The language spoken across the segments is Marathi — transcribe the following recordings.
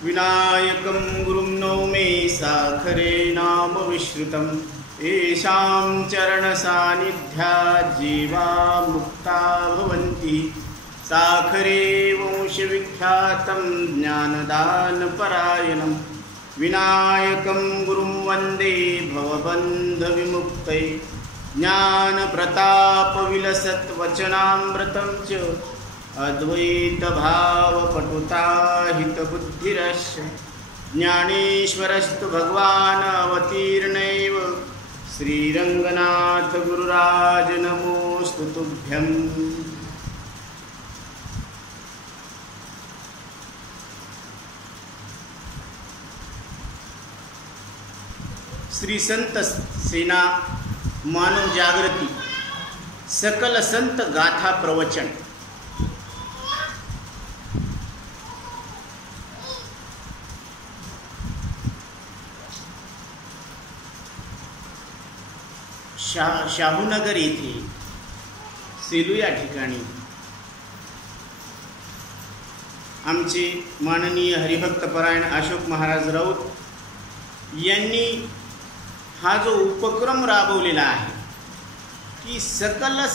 विनायकं गुरुं नौमि साखरे नाम विश्रुतं येषां चरणसान्निध्यात् जीवा मुक्ता भवन्ति। साखरे वंशविख्यातं ज्ञानदानपरायणं विनायकं गुरुं वन्दे भवबन्धविमुक्तये। ज्ञानप्रतापविलसत्वचनामृतं च अद्वैतभावपटुताहितबुद्धिरस्य ज्ञानेश्वरस्तु भगवान् अवतीर्णैव। श्रीरङ्गनाथ गुरुराज नमोऽस्तु तुभ्यम्। श्री संत सेना मानव जागृती सकल संत गाथा प्रवचन। शाहूनगर येथे सेलू या ठिकाणी आमचे माननीय हरिभक्तपरायण अशोक महाराज राऊत यांनी हा जो उपक्रम राबवलेला आहे की सकल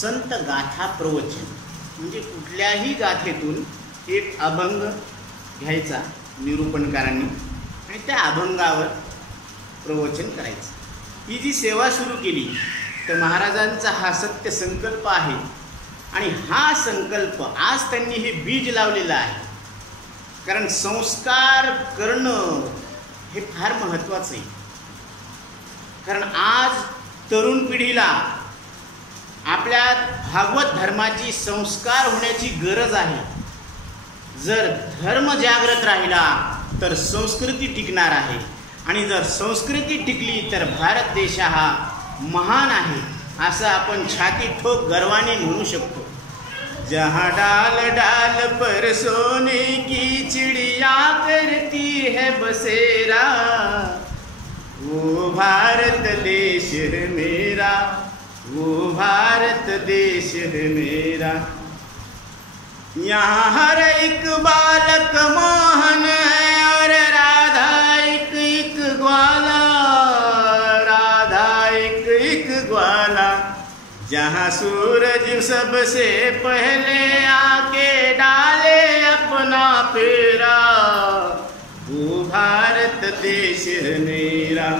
संत गाथा प्रवचन, म्हणजे कुठल्याही गाथेतून एक अभंग घ्यायचा निरूपणकारांनी आणि त्या अभंगावर प्रवचन करायचं। ही जी सेवा सुरू केली तर महाराजांचा हा सत्य संकल्प आहे आणि हा संकल्प आज त्यांनी हे बीज लावलेलं आहे। कारण संस्कार करणं हे फार महत्त्वाचं आहे। कारण आज तरुण पिढीला आपल्या भागवत धर्माची संस्कार होण्याची गरज आहे। जर धर्म जागृत राहिला तर संस्कृती टिकणार आहे आणि जर संस्कृती टिकली तर भारत देश हा महान आहे असं आपण छाती ठोक गर्वाने म्हणू शकतो। जहाँ डाल डाल पर सोने की चिड़िया करती है बसेरा, वो भारत देश है मेरा, वो भारत देश है मेरा। यहाँ हर एक बालक मोहन है और राधा एक एक ग्वाला, राधा एक एक ग्वाला। जहाँ सूरज सबसे पहले आके डाले अपना फेरा, वो भारत देश है मेरा।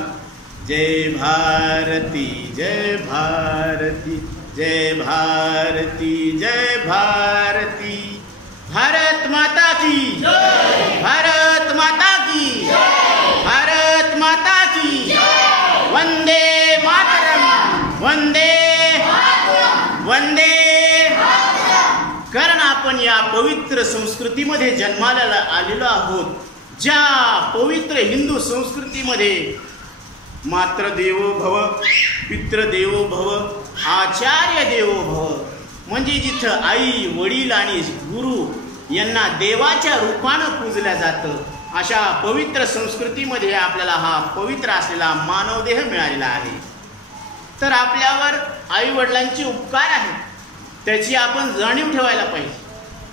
जय भारती जय भारती जय भारती जय भारती। भारत माता की जय, भारत माता की जय, भारत माता की जय। वंदे मातरम, वंदे वंदे। कारण आपण या पवित्र संस्कृतीमध्ये जन्माला आलेलो आहोत। ज्या पवित्र हिंदू संस्कृतीमध्ये मातृ देवो भव, पितृ देवो भव, आचार्य देवो भव, म्हणजे जिथं आई वडील आणि गुरु यांना देवाच्या रूपानं पूजल्या जातं अशा पवित्र संस्कृतीमध्ये आपल्याला हा पवित्र असलेला मानवदेह मिळालेला आहे। तर आपल्यावर आई वडिलांचे उपकार आहेत त्याची आपण जाणीव ठेवायला पाहिजे।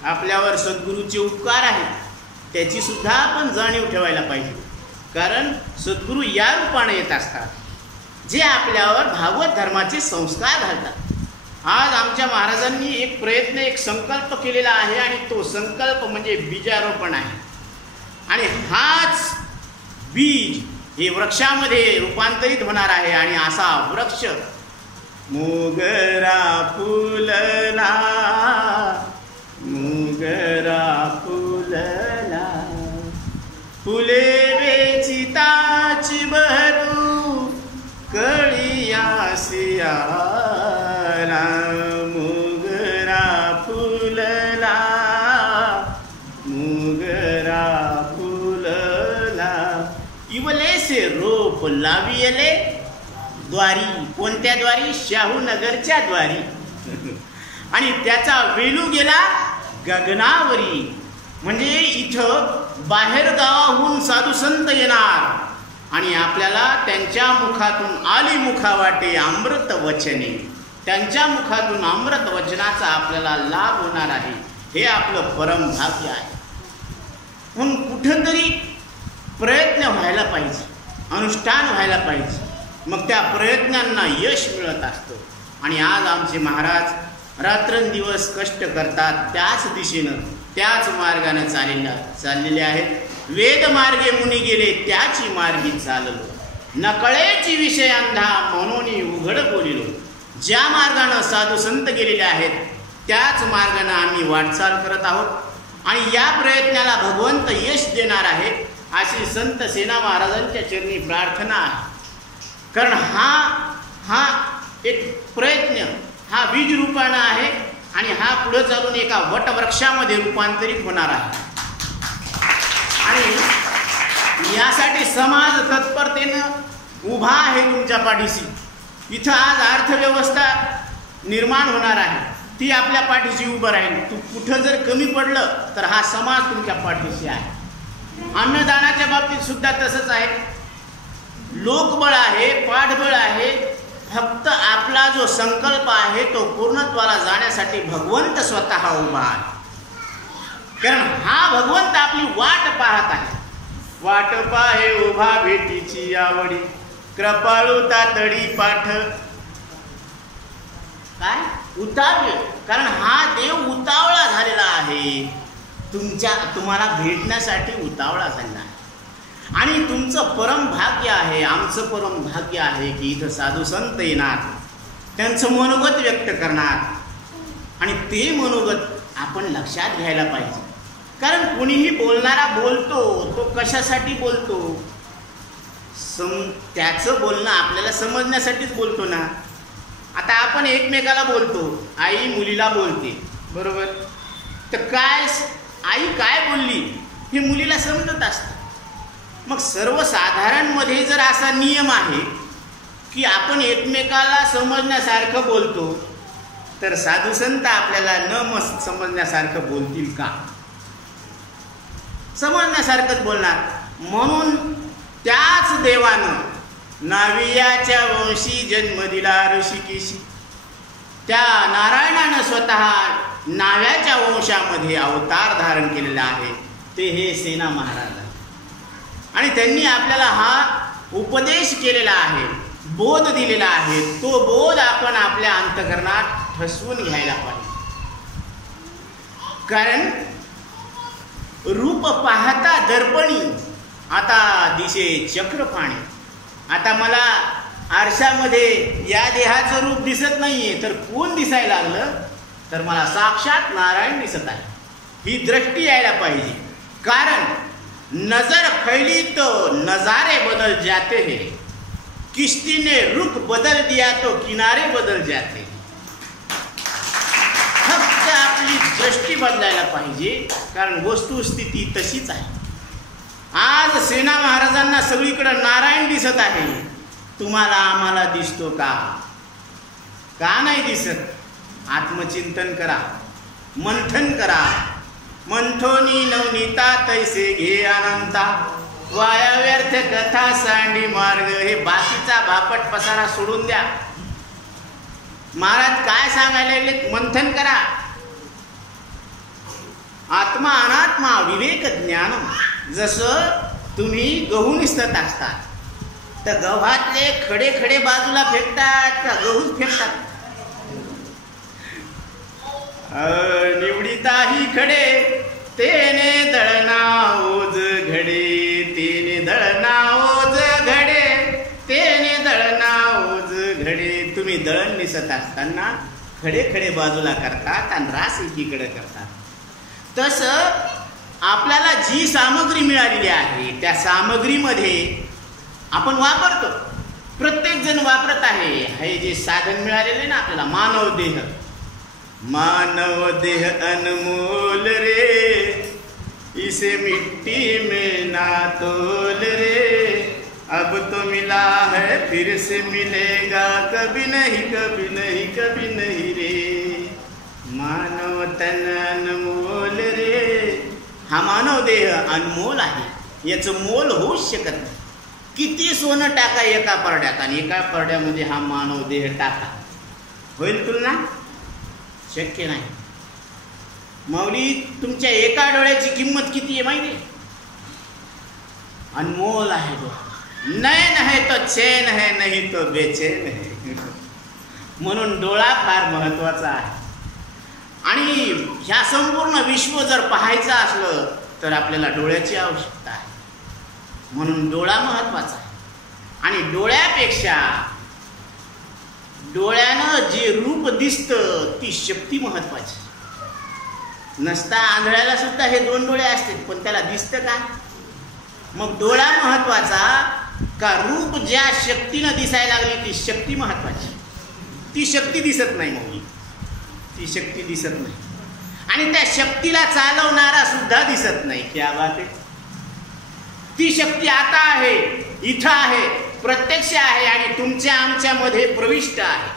आपल्यावर सद्गुरूचे उपकार आहेत त्याची सुद्धा आपण जाणीव ठेवायला पाहिजे। कारण सद्गुरू या रूपाने येत असतात जे आपल्यावर भागवत धर्माचे संस्कार घालतात। आज आमच्या महाराजांनी एक प्रयत्न, एक संकल्प केलेला आहे आणि तो संकल्प म्हणजे बीजारोपण आहे। आणि हाच बीज हे वृक्षामध्ये रूपांतरित होणार आहे आणि असा वृक्ष मोगरा फुलला, मोगरा फुलला, फुले वेचिताची भरू कळियासी आला। मोगरा फुलला, मोगरा फुलला। लावियले द्वारी. कोणत्या द्वारी? शाहूनगरच्या द्वारी. आणि त्याचा वेलू गेला गगनावरी. म्हणजे इथं बाहेर गावाहून साधू संत येणार आणि आपल्याला त्यांच्या मुखातून आली मुखा वाटे अमृत वचने. त्यांच्या मुखातून अमृत वचनाचा आपल्याला लाभ होणार आहे. हे आपलं परम भाग्य आहे. म्हणून कुठंतरी प्रयत्न व्हायला पाहिजे, अनुष्ठान व्हायला पाहिजे. मग त्या प्रयत्नांना यश मिळत असतं. आणि आज आमचे महाराज रात्रंदिवस कष्ट करतात, त्याच दिशेनं त्याच मार्गाने चाललेले आहेत. वेद मार्गे मुनी गेले त्याची मार्गी चाललो, नकळेची विषय अंधा म्हणून उघड बोलिलो. ज्या मार्गानं साधू संत गेलेले आहेत त्याच मार्गाने आम्ही वाटचाल करत आहोत. आणि या प्रयत्नाला भगवंत यश देणार आहे अशी संत सेना महाराजांच्या चरणी प्रार्थना आहे. कारण हा एक प्रयत्न हा बीज रूपानं आहे आणि हा पुढे चालून एका वटवृक्षामध्ये रूपांतरित होणार आहे. आणि यासाठी समाज तत्परतेनं उभा आहे तुमच्या पाठीशी. इथं आज अर्थव्यवस्था निर्माण होणार आहे, ती आपल्या पाठीशी उभं राहील. तू कुठं जर कमी पडलं तर हा समाज तुमच्या पाठीशी आहे. अन्नदानाच्या बाबतीत सुद्धा तसंच आहे. लोकबळ आहे, पाठबळ आहे. फक्त आपला जो संकल्प आहे तो पूर्णत्वाला जाण्यासाठी भगवंत स्वतः उभा आहे. कारण हा भगवंत आपली वाट पाहत आहे. वाट पाहे उभा भेटीची आवडी, कृपाळू तातडी पाठ. काय उतावळे? कारण हा देव उतावळा झालेला आहे, तुम्हाला भेटण्यासाठी उतावळा झालेला आहे. आणि तुमचं परम भाग्य आहे, आमचं परम भाग्य आहे की इथं साधू संत येणार, त्यांचं मनोगत व्यक्त करणार. आणि ते मनोगत आपण लक्षात घ्यायला पाहिजे. कारण कोणीही बोलणारा बोलतो, तो कशासाठी बोलतो? त्याचं बोलणं आपल्याला समजण्यासाठीच बोलतो ना. आता आपण एकमेकाला बोलतो, आई मुलीला बोलते, बरोबर? तर काय आई काय बोलली हे मुलीला समजत असतं. मग सर्वसाधारणमध्ये जर असा नियम आहे की आपण एकमेकाला समजण्यासारखं बोलतो, तर साधू संत आपल्याला न समजण्यासारखं बोलतील का? समजण्यासारखंच बोलणार. म्हणून त्याच देवानं नावियाच्या वंशी जन्म दिला ऋषिकेशी. त्या नारायणानं स्वतः नाव्याच्या वंशामध्ये अवतार धारण केलेला आहे, ते हे सेना महाराज. आणि त्यांनी आपल्याला हा उपदेश केलेला आहे, बोध दिलेला आहे. तो बोध आपण आपल्या अंतःकरणात ठसवून घ्यायला पाहिजे. कारण रूप पाहता दर्पणी, आता दिसे चक्रपाणी. आता मला आरशामध्ये या देहाचं रूप दिसत नाहीये, तर कोण दिसायला लागलं? तर मला साक्षात नारायण दिसत आहे. ही दृष्टी यायला पाहिजे. कारण नजर फैली तो नजारे बदल जाते हैं, किश्ती ने रुख बदल दिया तो किनारे बदल जाते. फक्त आपली दृष्टी बदलायला पाहिजे, कारण वस्तुस्थिती तशीच आहे. आज सेना महाराजांना सगळीकडे नारायण दिसत आहे, तुम्हाला आम्हाला दिसतो का? का नाही दिसत? आत्मचिंतन करा, मंथन करा. मंथोनी नवनीता तैसे घे अनंता, वाया व्यर्थ कथा सांडी मार्ग. हे बाकीचा बापट पसारा सोडून द्या. महाराज काय सांगायला लागलेत? मंथन करा. आत्मा अनात्मा विवेक ज्ञान. जसं तुम्ही गहू निसत असतात, तर गव्हातले खडे खडे बाजूला फेकतात का गहूच फेकतात? निवडिताही खडे तेने दळना ओज घडे, तेने दळना ओज घडे, तेने दळना ओज घडे. तुम्ही दळण निसत असताना खडे खडे बाजूला करतात आणि रास एकीकडे करतात. तसं आपल्याला जी सामग्री मिळालेली आहे त्या सामग्रीमध्ये आपण वापरतो. प्रत्येक जण वापरत आहे. हे जे साधन मिळालेले ना आपल्याला, मानव देह, मानव देह अनमोल रे, इसे मिट्टी में ना तोल रे, अब तो मिला है फिर से मिलेगा, कभी नहीं कभी नहीं कभी नहीं रे, मानव तन अनमोल रे. हा मानव देह अनमोल आहे, याचं मोल होऊच शकत नाही. किती सोनं टाका एका परड्यात आणि एका परड्यामध्ये हा मानव देह टाका, होईल तुलना? शक्य नाही. माऊली, तुमच्या एका डोळ्याची किंमत किती आहे माहिती आहे? अनमोल आहे डोळा. नयन है तो चैन है, नहीं तो बेचैन है. म्हणून डोळा फार महत्वाचा आहे. आणि ह्या संपूर्ण विश्व जर पाहायचं असलं तर आपल्याला डोळ्याची आवश्यकता आहे. म्हणून डोळा महत्वाचा आहे. आणि डोळ्यापेक्षा डोळ्यानं जे रूप दिसतं ती शक्ती महत्वाची. नसता आंधळ्याला सुद्धा हे दोन डोळे असतात, पण त्याला दिसतं का? मग डोळा महत्वाचा का रूप ज्या शक्तीनं दिसायला लागली ती शक्ती महत्वाची? ती शक्ती दिसत नाही. मग ती शक्ती दिसत नाही आणि त्या शक्तीला चालवणारा सुद्धा दिसत नाही. क्या बात आहे. ती शक्ती आता आहे, इथं आहे, प्रत्यक्ष आहे आणि तुमच्या आमच्या मध्ये प्रविष्ट आहे.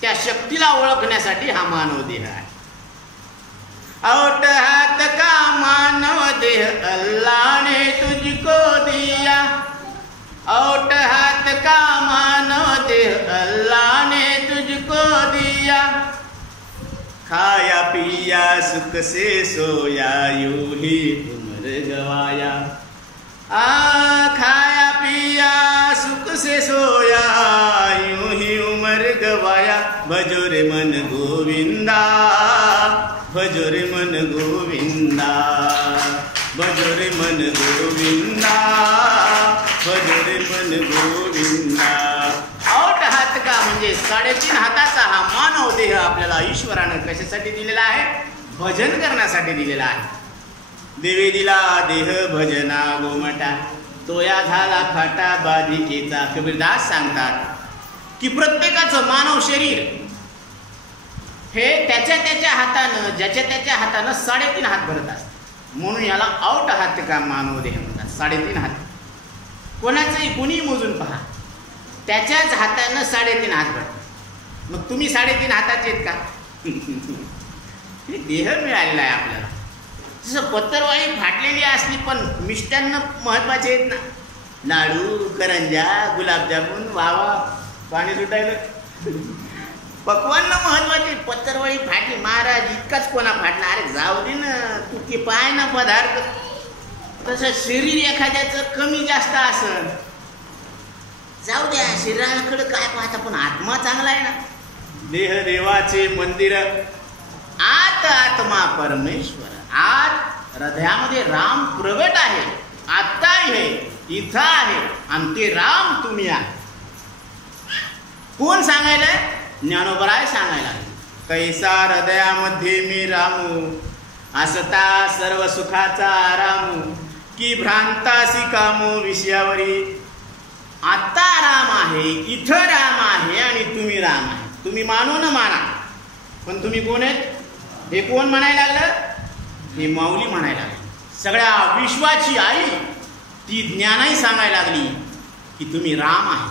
त्या शक्तीला ओळखण्यासाठी हा मानव देह आहे. औट हाथ का मानव देह अल्लाह ने तुझको दिया, औट हाथ का मानव देह अल्लाह ने तुझको दिया, खाया पिया सुख से सोया यूं ही उम्र गवाया. खाया पिया सुख से सोया यूं ही उम्र गवाया, भजो रे मन गोविंदा, भजो रे मन गोविंदा, भजो रे मन गोविंदा, भजो रे मन गोविंदा. औट हात का म्हणजे 3.5 हाताचा हा मानव देह आपल्याला ईश्वरानं कशासाठी दिलेला आहे? भजन करण्यासाठी दिलेला आहे. देवे दिला देह भजना गोमटा, तोया झाला फाटा बाधिकेचा. कबीरदास सांगतात की प्रत्येकाचं मानव शरीर हे त्याच्या त्याच्या हातानं, ज्याच्या त्याच्या हातानं 3.5 हात भरत असतात. म्हणून याला औट हात का मानव देह म्हणतात. 3.5 हात. कोणाचंही कुणी मोजून पहा, त्याच्याच हातानं 3.5 हात भरतात. मग तुम्ही 3.5 हाताचे आहेत का? हे देह मिळालेला आहे आपल्याला. जसं पत्तरवाळी फाटलेली असली पण मिष्टान्न महत्वाचे आहेत ना. लाडू, करंजा, गुलाबजामुन, वावा, पाणी सुटायला पक्वान्न महत्वाचे. पत्तरवाळी फाटली, महाराज इतकाच कोणा फाटला? अरे जाऊ दे ना, तू ते पाय ना पदार्थ. तसं शरीर एखाद्याचं कमी जास्त असन, जाऊ द्या, शरीराकडे काय पाहता, पण आत्मा चांगला आहे ना. देह देवाचे मंदिर, आत आत्मा परमेश्वर. आत हृदयामध्ये राम प्रगट आहे, आता आहे, इथं आहे आणि ते राम तुम्ही आहे. कोण सांगायला? ज्ञानोबराय सांगायला. कैसा हृदयामध्ये मी रामू, असता सर्व सुखाचा आरामू, की भ्रांतासी कामो विषयावरी. आता राम आहे, इथं राम आहे आणि तुम्ही राम आहे. तुम्ही मानो न माना, पण तुम्ही कोण आहेत? हे कोण म्हणायला लागलं? हे माऊली म्हणायला लागली. सगळ्या विश्वाची आई ती ज्ञानाई सांगायला लागली की तुम्ही राम आहे.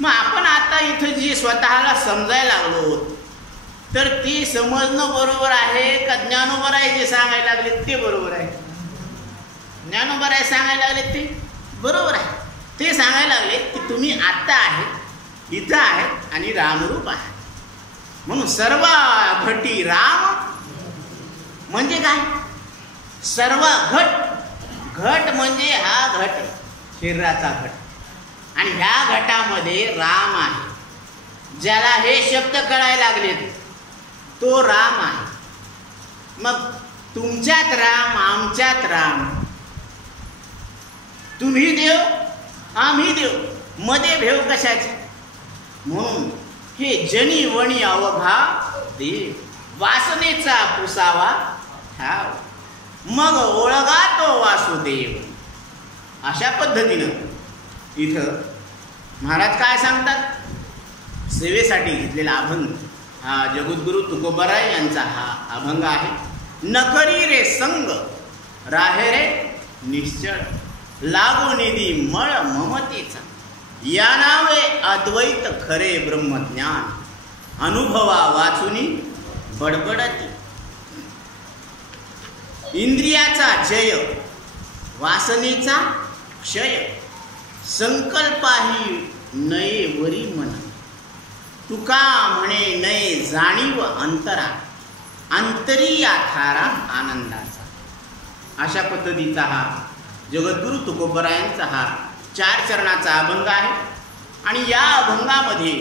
मग आपण आता इथं जे स्वतःला समजायला लागलो तर ते समजणं बरोबर आहे का ज्ञानोबराय जे सांगायला लागले ते बरोबर आहे? ज्ञानोबराय सांगायला लागले ते बरोबर आहे. ते सांगायला लागले की तुम्ही आता आहे, इथं आहे आणि रामरूप आहे. म्हणून सर्व घटी राम म्हणजे काय? सर्व घट. घट म्हणजे हा घट, शरीराचा घट, आणि ह्या घटामध्ये राम आहे. ज्याला हे शब्द कळायला लागलेत तो राम आहे. मग तुमच्यात राम, आमच्यात राम. तुम्ही देव, आम्ही देव, मध्ये भेव कशाची? म्हणून हे जनी वणी अवघा देव, वासनेचा पुसावा ठाव, मग ओळगा तो वासुदेव. अशा पद्धतीनं इथं महाराज काय सांगतात? सेवेसाठी घेतलेला अभंग हा जगद्गुरु तुकोबराय यांचा हा अभंग आहे. नकरी रे संग राहे रे निश्चळ. लागो निधी मळ ममतेचा, या नावे अद्वैत खरे ब्रह्मज्ञान, अनुभवा वाचुनी बडबडती. इंद्रियाचा जय, वासनेचा क्षय, संकल्पाही नये वरी मन, तुका म्हणे नये जाणीव अंतरा, अंतरी आधारा आनंदाचा. अशा पद्धतीचा हा जगद्गुरु तुकोबरायांचा हा 4 चरणाचा अभंग आहे. आणि या अभंगामध्ये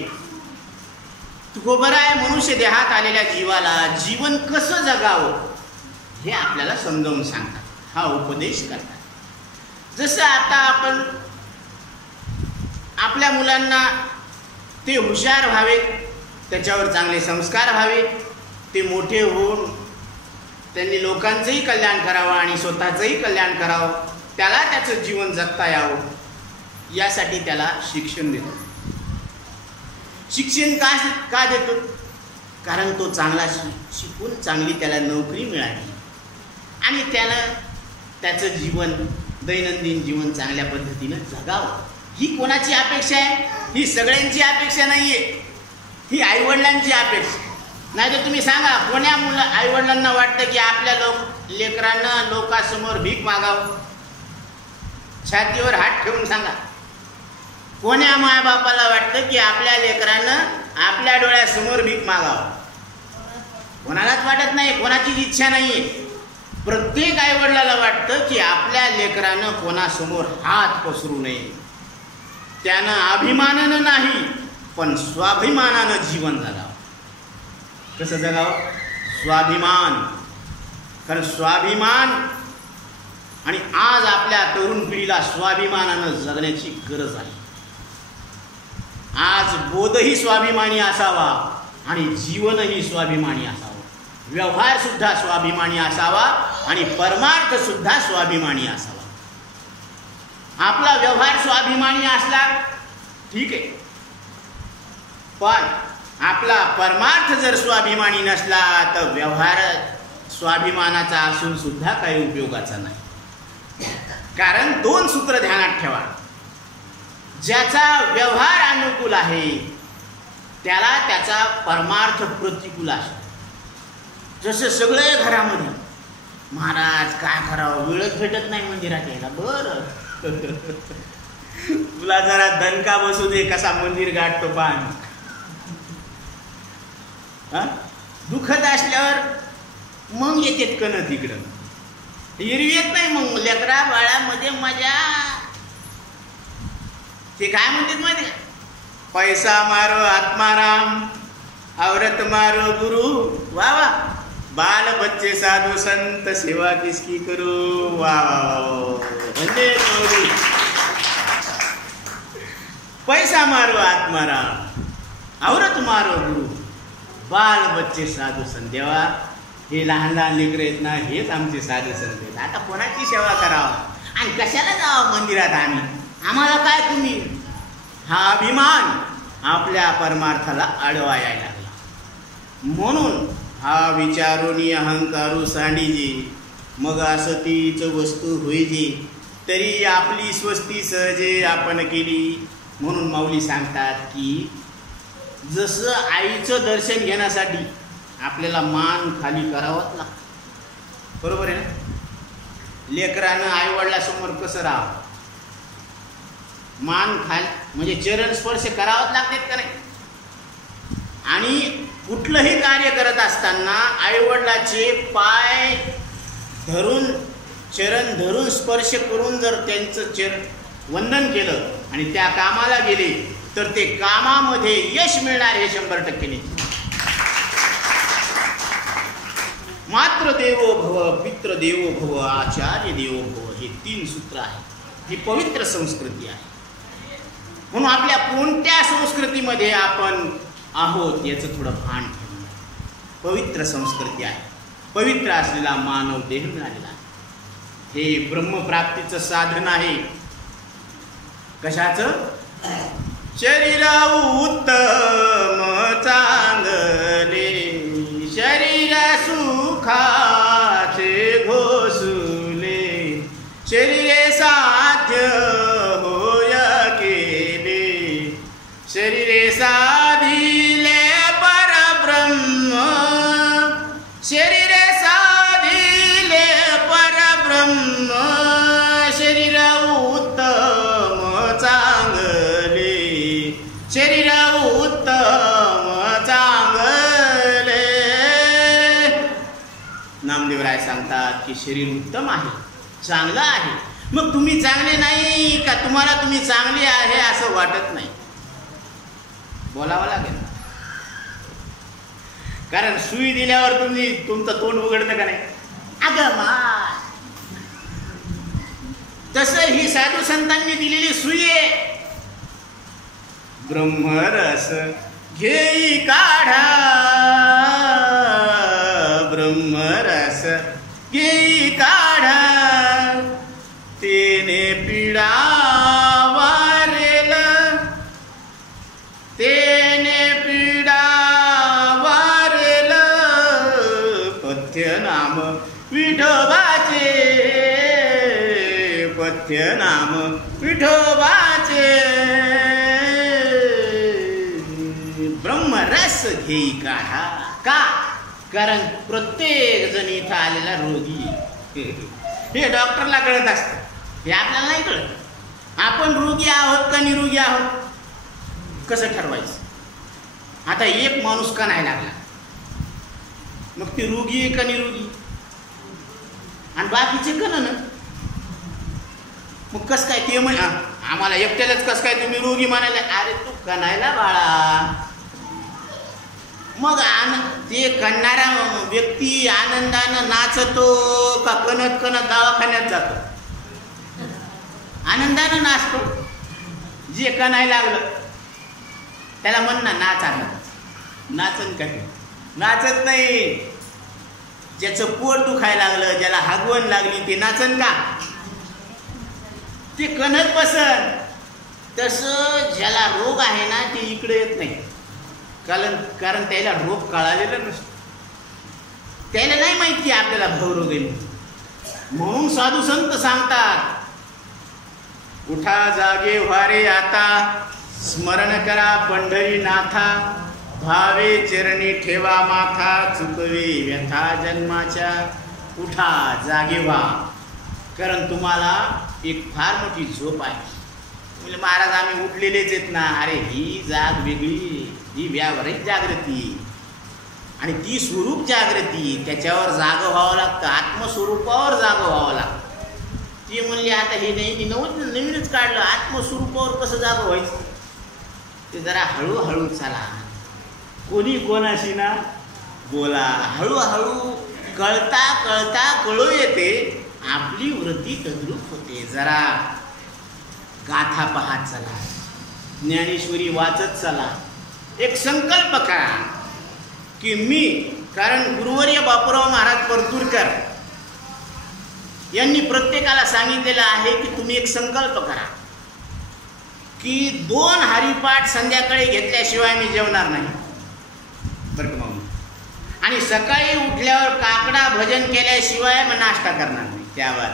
तुकोबराय मनुष्य देहात आलेल्या जीवाला जीवन कसं जगावं हे आपल्याला समजावून सांगतात, हा उपदेश करतात. जसं आता आपण आपल्या मुलांना ते हुशार व्हावेत, त्याच्यावर चांगले संस्कार व्हावेत, ते मोठे होऊन त्यांनी लोकांचंही कल्याण करावं आणि स्वतःचंही कल्याण करावं, त्याला त्याचं जीवन जगता यावं, यासाठी त्याला शिक्षण देतो. शिक्षण का देतो? कारण तो चांगला शिकून चांगली त्याला नोकरी मिळाली आणि त्यानं त्याचं जीवन, दैनंदिन जीवन चांगल्या पद्धतीनं जगावं. ही कोणाची अपेक्षा आहे? ही सगळ्यांची अपेक्षा नाही आहे, ही आईवडिलांची अपेक्षा. नाही तर तुम्ही सांगा, कोण्या आईवडिलांना वाटतं की आपल्या लेकरांना लोकांसमोर भीक मागावं? छातीवर हात ठेवून सांगा. कोण्या मायबापाला वाटतं की आपल्या लेकरांना आपल्या डोळ्यासमोर भीक मागावं? कोणालाच वाटत नाही, कोणाचीच इच्छा नाही आहे. प्रत्येक आईवडिलाला वाटतं की आपल्या लेकरानं कोणासमोर हात पसरू नये, त्यानं अभिमानानं नाही पण स्वाभिमानानं जीवन जगावं. कसं जगावं? स्वाभिमान. कारण स्वाभिमान, आणि आज आपल्या तरुण पिढीला स्वाभिमानानं जगण्याची गरज आहे. आज बोधही स्वाभिमानी असावा आणि जीवनही स्वाभिमानी असावं, व्यवहार सुद्धा स्वाभिमानी असावा आणि परमार्थ सुद्धा स्वाभिमानी असावा. आपला व्यवहार स्वाभिमानी असला ठीक आहे, पण आपला परमार्थ जर स्वाभिमानी नसला तर व्यवहार स्वाभिमानाचा असून सुद्धा काही उपयोगाचा नाही. कारण 2 सूत्र ध्यानात ठेवा. ज्याचा व्यवहार अनुकूल आहे त्याला त्याचा परमार्थ प्रतिकूल असतो. जसं सगळे घरामध्ये, महाराज काय करावं, वेळच भेटत नाही मंदिरात यायला. बरं तुला जरा दणका बसू दे, कसा मंदिर गाठतो पान. दुखत असल्यावर मग येतेत कण तिकडं, हिरवी नाही. मग लेकरा बाळामध्ये मजा. ते काय म्हणतात माहिती का? पैसा मारो आत्माराम, औरत मारो गुरु, वा वा, बाल बच्चे साधु संत, सेवा किसकी करू, वा वा. म्हणजे पैसा मारो आत्माराम, औरत मारो गुरु, बाल बच्चे साधू संत. देवा, हे लहान लहान लेकरं आहेत ना, हेच आमचे साधू संत आहेत. आता कोणाची सेवा करावं आणि कशाला जावं मंदिरात आम्ही? आम्हाला काय तुम्ही? हा अभिमान आपल्या परमार्थाला आडवा यायला लागला. म्हणून हा विचारोनी अहंकारू सांडीजे, मग असतीच वस्तू होईजे, तरी आपली स्वस्ती सहजे आपण केली. म्हणून माऊली सांगतात की जसं आईचं दर्शन घेण्यासाठी आपल्याला मान खाली करावंच लागतं, बरोबर आहे ना? लेकरानं आईवडिलासमोर कसं राहावं? मान खाली म्हणजे चरण स्पर्श करावंच लागतात का नाही? आणि कुठलंही कार्य करत असताना आईवडिलाचे पाय धरून, चरण धरून, स्पर्श करून जर त्यांचं वंदन केलं आणि त्या कामाला गेले तर ते कामामध्ये यश मिळणार हे 100% निश्चित. मात्र देवो भव, पितृ देवो भव, आचार्य देवो भव, हे 3 सूत्र आहे. ही पवित्र संस्कृती आहे. म्हणून आपल्या कोणत्या संस्कृतीमध्ये आपण आहोत याचं थोडं भान ठेवणं. पवित्र संस्कृती आहे, पवित्र असलेला मानव देह मिळालेला आहे. हे ब्रह्मप्राप्तीचं साधन आहे. कशाचं? शरीर उत्तम चांगले, शरीर सुखाचे घोसुले, शरीरे साथ साध्य होय केले, शरीरे साधिले परब्रह्म, शरीरे साधिले परब्रह्म, शरीर उत्तम चांगले, शरीर उत्तम चांगले. नामदेवराय सांगतात की शरीर उत्तम आहे, चांगलं आहे. मग तुम्ही चांगले नाही का? तुम्हाला तुम्ही चांगले आहे असं वाटत नाही, बोलावं लागेल. कारण सुई दिल्यावर तुमचं तोंड उघडतं का नाही? अगं मा, तसं ही साधू संतांनी दिलेली सुई आहे. ब्रह्मरस घेई काढा, ब्रह्मरस घेई काढा, तेने पीडा वारेल, तेने पीडा वारेल, पथ्य नाम विठोबाचे, पथ्य नाम विठोबाचे. ब्रह्मरस घेई काढा. का? कारण प्रत्येक जण इथं आलेला रोगी, हे डॉक्टरला कळत असतं, हे आपल्याला नाही कळत. आपण रोगी आहोत का निरोगी आहोत कसं ठरवायचं? आता एक माणूस का नाही लागला, मग ते रोगी आहे का निरोगी? आणि बाकीचे का ना, मग कस काय ते म्हण आम्हाला एकट्यालाच कस काय तुम्ही रोगी म्हणायला? अरे तू कणायला बाळा. मग ते कणणारा व्यक्ती आनंदानं नाचतो का कणत कणत दवाखान्यात जातो? आनंदानं नाचतो. जे कणायला लागलं त्याला म्हण ना नाचा, नाचन का? नाचत नाही. ज्याचं पोट दुखायला लागलं, ज्याला हागवण लागली, ते नाचन का? ते कणत बसन. तसं ज्याला रोग आहे ना ते इकडे येत नाही, कारण त्याला रोग कळालेला नसतो, त्याला नाही माहिती आपल्याला भवरोग आहे. म्हणून साधू संत सांगतात, उठा जागे व्हारे आता, स्मरण करा पंढरीनाथा, भावे चरणी ठेवा माथा, चुकवे व्यथा जन्माच्या. उठा जागे व्हा, कारण तुम्हाला एक फार मोठी झोप आहे. म्हणजे महाराज आम्ही उठलेलेच आहेत ना. अरे ही जाग वेगळी, ही व्यावहारिक जागृती, आणि ती स्वरूप जागृती, त्याच्यावर जागं व्हावं लागतं, आत्मस्वरूपावर जागं व्हावं लागतं. ती म्हणली आता हे नाही, नवीनच काढलं, आत्मस्वरूपावर कसं जागं व्हायचं? ते जरा हळूहळू चला, कोणी कोणाशी ना बोला, हळूहळू कळता कळता कळू येते, आपली वृत्ती तद्रूप होते. जरा गाथा पाहत चला, ज्ञानेश्वरी वाचत चला, एक संकल्प करा की मी, कारण गुरुवर्य बापूराव महाराज परतूरकर यांनी प्रत्येकाला सांगितलेलं आहे की तुम्ही एक संकल्प करा की 2 हरिपाठ संध्याकाळी घेतल्याशिवाय मी जेवणार नाही, बरं का मग. आणि सकाळी उठल्यावर काकडा भजन केल्याशिवाय मग नाश्ता करणार नाही. त्यावर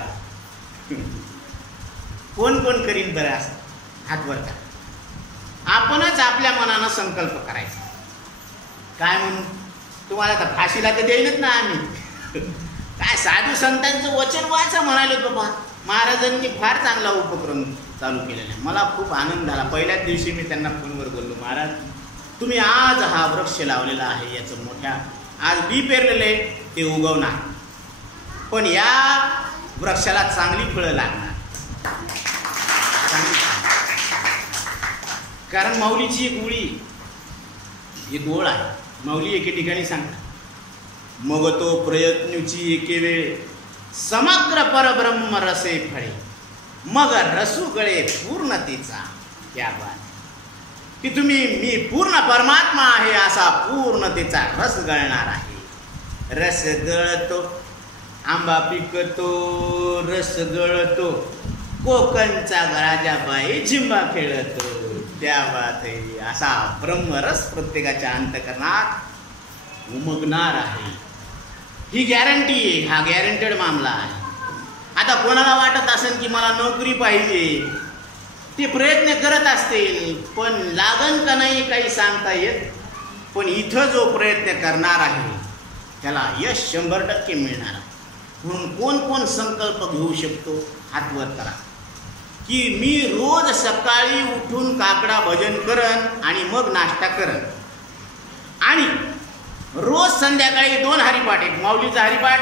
कोण कोण करीन बरं? असं हात वर करा. आपणच आपल्या मनानं संकल्प करायचा. काय म्हणून? तुम्हाला तर फाशीला तर देईनच ना आम्ही. काय साधू संतांचं वचन वाचा म्हणाले बाबा. महाराजांनी फार चांगला उपक्रम चालू केलेला आहे. मला खूप आनंद झाला. पहिल्याच दिवशी मी त्यांना फोनवर बोललो, महाराज तुम्ही आज हा वृक्ष लावलेला आहे, याचं मोठ्या आज बी पेरलेले ते उगवणार, पण या वृक्षाला चांगली फळं लागणार. कारण माऊलीची एक ओळी, एक ओळ आहे. माऊली एके ठिकाणी सांगतात, मग तो प्रयत्नची एके वेळे समग्र परब्रह्म रसे फळे, मग रसू गळे पूर्णतेचा. क्या बात की तुम्ही मी पूर्ण परमात्मा आहे असा पूर्णतेचा रस गळणार आहे. रस गळतो, आंबा पिकतो, रस गळतो, कोकणचा राजाबाई झिंबा खेळतो. त्या बात आहे. असा ब्रह्मरस प्रत्येकाच्या अंतकरणात उमगणार आहे. ही गॅरंटी आहे, हा गॅरंटेड मामला आहे. आता कोणाला वाटत असेल की मला नोकरी पाहिजे, ते प्रयत्न करत असतील, पण लागन का नाही काही सांगता येत. पण इथं जो प्रयत्न करणार आहे त्याला यश 100% मिळणार. म्हणून कोण कोण संकल्प घेऊ शकतो हात वर करा की मी रोज सकाळी उठून काकडा भजन करन आणि मग नाश्ता करन, आणि रोज संध्याकाळी 2 हरिपाठ, एक माऊलीचा हरिपाठ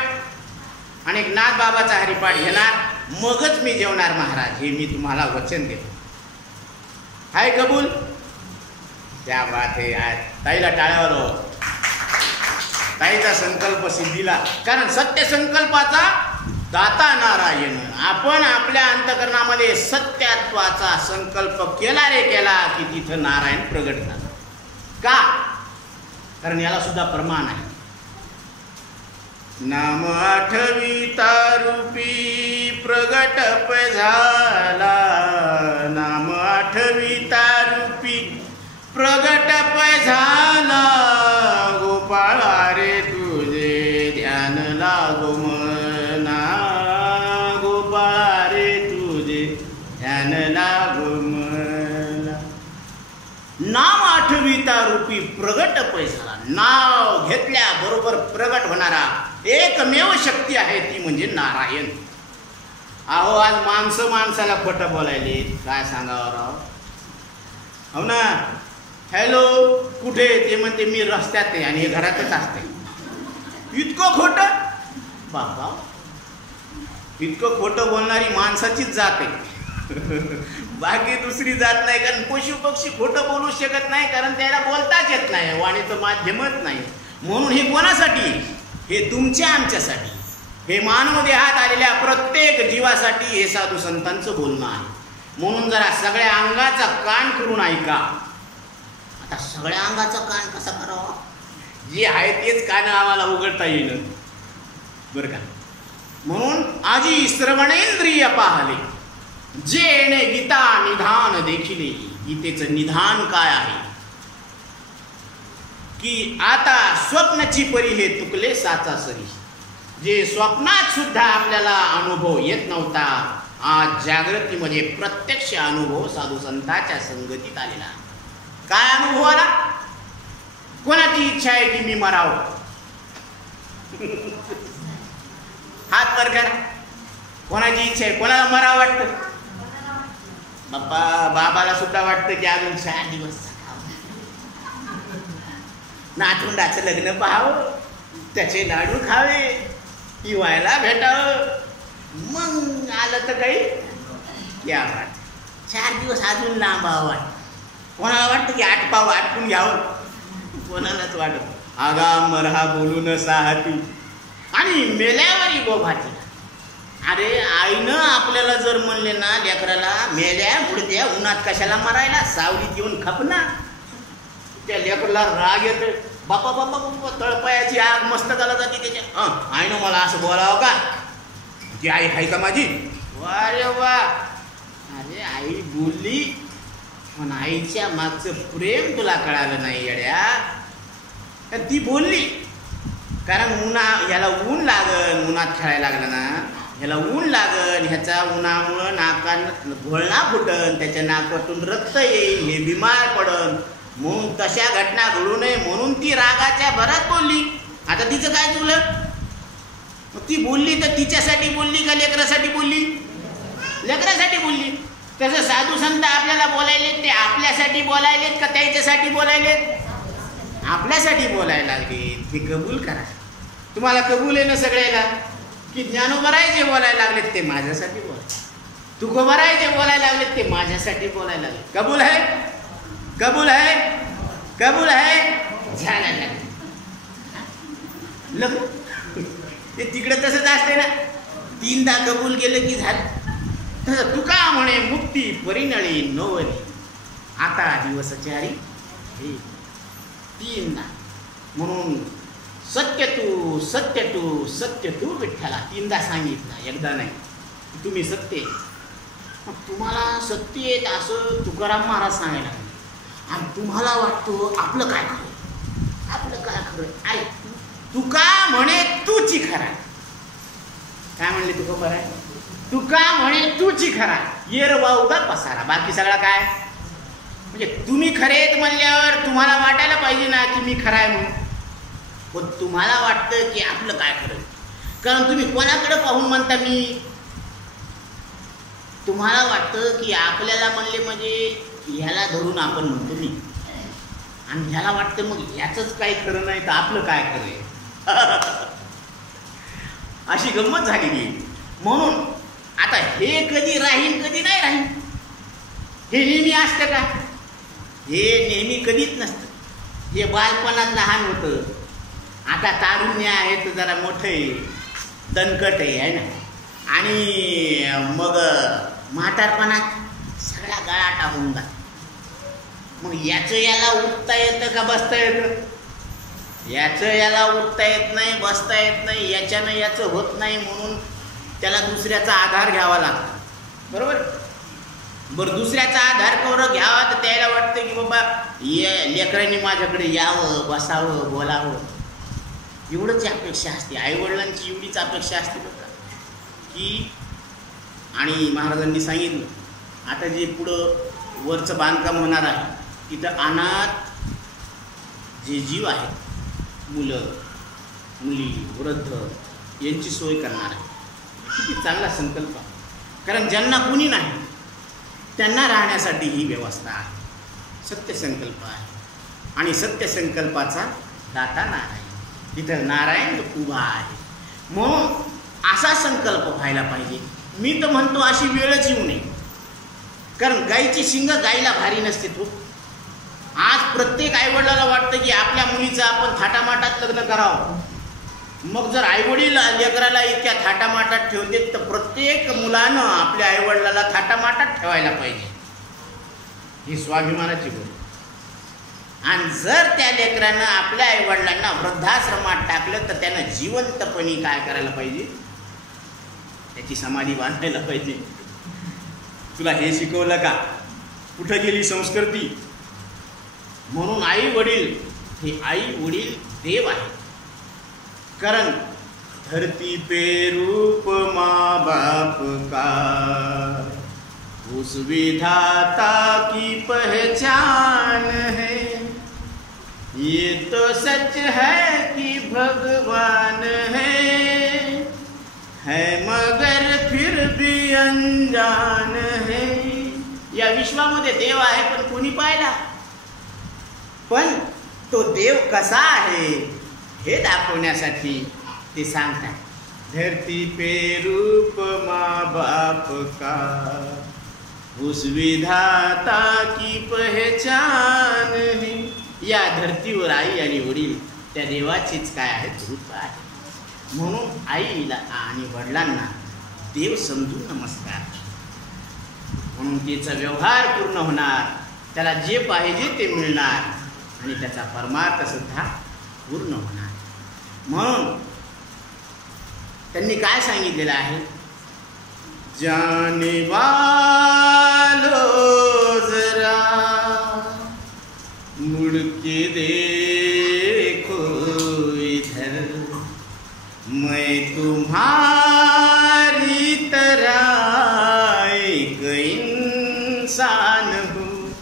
आणि एक नाथ बाबाचा हरिपाठ घेणार, मगच मी जेवणार महाराज, हे मी तुम्हाला वचन देतो. हाय कबूल? त्या बात आहे. ताईला टाळ्यावर, ताईचा संकल्प सिद्धीला. कारण सत्य संकल्पाचा दाता नारायण. आपण आपल्या अंतकरणामध्ये सत्यत्वाचा संकल्प केला रे केला की तिथं नारायण प्रगट झाला. का? कारण याला सुद्धा प्रमाण आहे. नाम आठविता रूपी प्रगट झाला, नाम आठविता रूपी प्रगट झाला, गोपाळा रे तुझे ध्यान लागो मना, गोपाळा रे तुझे ध्यान लागो मना. नाम आठविता रूपी प्रगट झाला. नाव घेतल्या बरोबर प्रगट होणारा एकमेव शक्ती आहे, ती म्हणजे नारायण. अहो आज माणसं माणसाला खोटं बोलायले, काय सांगावं राव. हो ना, हॅलो कुठे, ते म्हणते मी रस्त्यात आहे आणि हे घरातच असते. इतकं खोटं बाबा, इतकं खोटं बोलणारी माणसाचीच जात आहे, बाकी दुसरी जात नाही. कारण पशु पक्षी खोटं बोलू शकत नाही, कारण त्याला बोलताच येत नाही, वाणीचं माध्यमच नाही. म्हणून हे कोणासाठी? हे तुमच्या आमच्यासाठी, हे मानव देहात आलेल्या प्रत्येक जीवासाठी हे साधू संतांचं बोलणं आहे. म्हणून जरा सगळ्या अंगाचा कान करून ऐका. आता सगळ्या अंगाचा कान कसा करावा? जे आहे तेच कान आम्हाला उघडता येईल बरं का. म्हणून आजी श्रवणेंद्रिय पाहले, जेणे गीता निधान देखिले. गीतेचं निधान काय आहे की आता स्वप्नाची परी हे तुकले साचा सरी. जे स्वप्नात सुद्धा आपल्याला अनुभव येत नव्हता, आज जागृतीमध्ये प्रत्यक्ष अनुभव साधू संतांच्या संगतीत आलेला. काय अनुभव आला? कोणाची इच्छा आहे की मी मरावं? हात वर करा. कोणाची इच्छा आहे? कोणाला मरावं वाटतं? बाबाला सुद्धा वाटतं की अजून 4 दिवस नातवंडाचं लग्न पाहावं, त्याचे लाडू खावे, पिवायला भेटावं. मग आलं तर काही या वाट 4 दिवस अजून लांबावं वाटतं. कोणाला वाटतं की आटपून घ्यावं? कोणालाच वाटत आगा मरहा बोलून साहती आणि मेल्यावरी गोभाती. अरे आईनं आपल्याला जर म्हणले ना लेकराला, मेल्या मुडद्या उन्हात कशाला मरायला, सावलीत येऊन खपना, त्या लेकराला राग येतो. बापा बापा बापा तळपायाची आग मस्तकाला जाते त्याच्या. आईनं मला असं बोलावं का? ती आई आहे का माझी? वा वा. अरे आई बोलली, पण आईच्या मागचं प्रेम तुला कळालं नाही येड्या. ती बोलली कारण याला ऊन लागन, उन्हात खेळायला लागलं ना, ह्याला ऊन लागन, ह्याचा उन्हामुळं नाकान घोळणा फुटन, त्याच्या नाकातून रक्त येईल, हे बिमार पडन, म्हणून तशा घटना घडू नये म्हणून ती रागाच्या भरात बोलली. आता तिचं काय चुकलं? ती बोलली तर तिच्यासाठी बोलली का लेकरासाठी बोलली? लेकरासाठी बोलली. तसं साधू संत आपल्याला बोलायलेत, ते आपल्यासाठी बोलायलेत का त्याच्यासाठी बोलायलेत? आपल्यासाठी बोलायला लागले. हे कबूल करा. तुम्हाला कबूल आहे ना सगळ्याला की ज्ञानोबराय बोलायला लागलेत ते माझ्यासाठी बोलाय, तुकोबराय जे बोलायला लागलेत ते माझ्यासाठी बोलायला लागले. कबूल आहे? कबूल आहे? कबूल आहे? झालं लग्न. ते तिकडे तसंच असते ना, 3दा कबूल केलं की झालं. तसं तुका म्हणे मुक्ती परिणळी नवरी, आता दिवस 4 3दा. म्हणून सत्य तू सत्य तू सत्य तू विठ्ठला 3दा सांगितलं, एकदा नाही. तुम्ही सत्य, तुम्हाला सत्य येत असं तुकाराम महाराज सांगायला लागले. आणि तुम्हाला वाटतो आपलं काय खरं, आपलं काय खरं. अरे तुका म्हणे तूची खरा. काय म्हणले तुका बरं आहे? तुका म्हणे तूची खरा येर वाऊगा पसारा, बाकी सगळा काय म्हणजे तुम्ही खरेत म्हणल्यावर तुम्हाला वाटायला पाहिजे ना की मी खरा आहे म्हणून. पण तुम्हाला वाटतं की आपलं काय खरं, कारण तुम्ही कोणाकडे पाहून म्हणता मी. तुम्हाला वाटतं की आपल्याला म्हणले म्हणजे ह्याला धरून आपण म्हणतो मी, आणि ह्याला वाटतं मग ह्याचंच काही खरं नाही तर आपलं काय खरं आहे. अशी गंमत झालेली. म्हणून आता हे कधी राहील कधी नाही राहील, हे नेहमी असतं का? हे नेहमी कधीच नसतं. हे बालपणात लहान होतं, आता तारुण्य आहे तर जरा मोठं आहे, दणकट आहे ना, आणि मग म्हातारपणात सगळा गळाटा होऊन जातो. मग याचं याला उठता येतं का बसता येतं? याचं याला उठता येत नाही, बसता येत नाही, याच्यानं याचं होत नाही, म्हणून त्याला दुसऱ्याचा आधार घ्यावा लागतो. बरोबर. बरं, दुसऱ्याचा आधार कवर घ्यावा तर त्याला वाटतं की बाबा लेकरांनी माझ्याकडे यावं, बसावं, बोलावं, एवढंच अपेक्षा असते. आईवडिलांची एवढीच अपेक्षा असते बघा की. आणि महाराजांनी सांगितलं आता जे पुढं वरचं बांधकाम होणार आहे तिथं अनाथ जे जीव आहेत, मुलं मुली वृद्ध, यांची सोय करणार आहे. किती चांगला संकल्प आहे. कारण ज्यांना कुणी नाही त्यांना राहण्यासाठी ही व्यवस्था आहे. सत्यसंकल्प आहे, आणि सत्यसंकल्पाचा दाता नारायण. तिथं नारायण उभा आहे. म्हणून असा संकल्प व्हायला पाहिजे. मी तर म्हणतो अशी वेळच येऊ नये, कारण गाईची शिंग गाईला भारी नसते. तो आज प्रत्येक आईवडिलाला वाटतं की आपल्या मुलीचं आपण थाटामाटात लग्न करावं. मग जर आईवडील लेकराला इतक्या थाटामाटात ठेवते तर प्रत्येक मुलानं आपल्या आईवडिलाला थाटामाटात ठेवायला पाहिजे. ही स्वाभिमानाची गोष्ट. आणि जर त्या लेकरानं आपल्या आईवडिलांना वृद्धाश्रमात टाकलं तर त्यानं जिवंतपणी काय करायला पाहिजे? त्याची समाधी बांधायला पाहिजे. तुला हे शिकवलं का? कुठं गेली संस्कृती? म्हणून आई वडील हे आई वडील देव आहे. कारण धरती पे रूप माँ बाप का, उस विधाता की पहचान है. ये तो सच है कि भगवान है मगर फिर भी अनजान है. या विश्वामध्ये देव आहे पण कोणी पाहिला? पण तो देव कसा आहे हे दाखवण्यासाठी ते सांगतात. धरती पे रूप माँ बाप का, उस विधाता की पहचान है. या धर्तीवर आई आणि वडील त्या देवाचीच काय आहे? रूप आहे. म्हणून आईला आणि वडिलांना देव समजून नमस्कार. म्हणून तिचा व्यवहार पूर्ण होणार, त्याला जे पाहिजे ते मिळणार, आणि त्याचा परमार्थ सुद्धा पूर्ण होणार. म्हणून त्यांनी काय सांगितलेलं आहे? जाने वालो जरा मुड़ के देखो इधर, मैं तुम्हारी तरह एक इंसान हूँ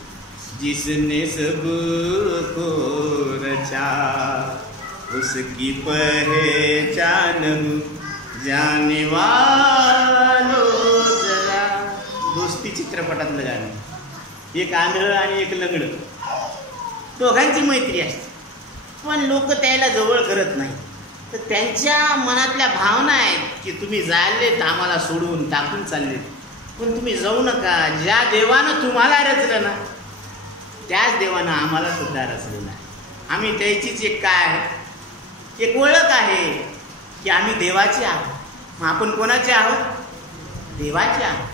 जिसने सबको रचा, उसकी पहचान हूँ जाने वालो जरा. दोस्ती चित्रपटातलं गाणं. एक आंधळं आणि एक लंगडं, दोघांची मैत्री असते, पण लोक त्याला जवळ करत नाही. तर त्यांच्या मनातल्या भावना आहेत की तुम्ही जायलेत आम्हाला सोडून टाकून चाललेत, पण तुम्ही जाऊ नका. ज्या देवानं तुम्हाला रचलं ना त्याच देवानं आम्हाला सुद्धा रचलेलं आहे. आम्ही त्याचीच एक काय आहे, एक ओळख आहे की आम्ही देवाचे आहोत. मग आपण कोणाचे आहोत? देवाचे आहोत.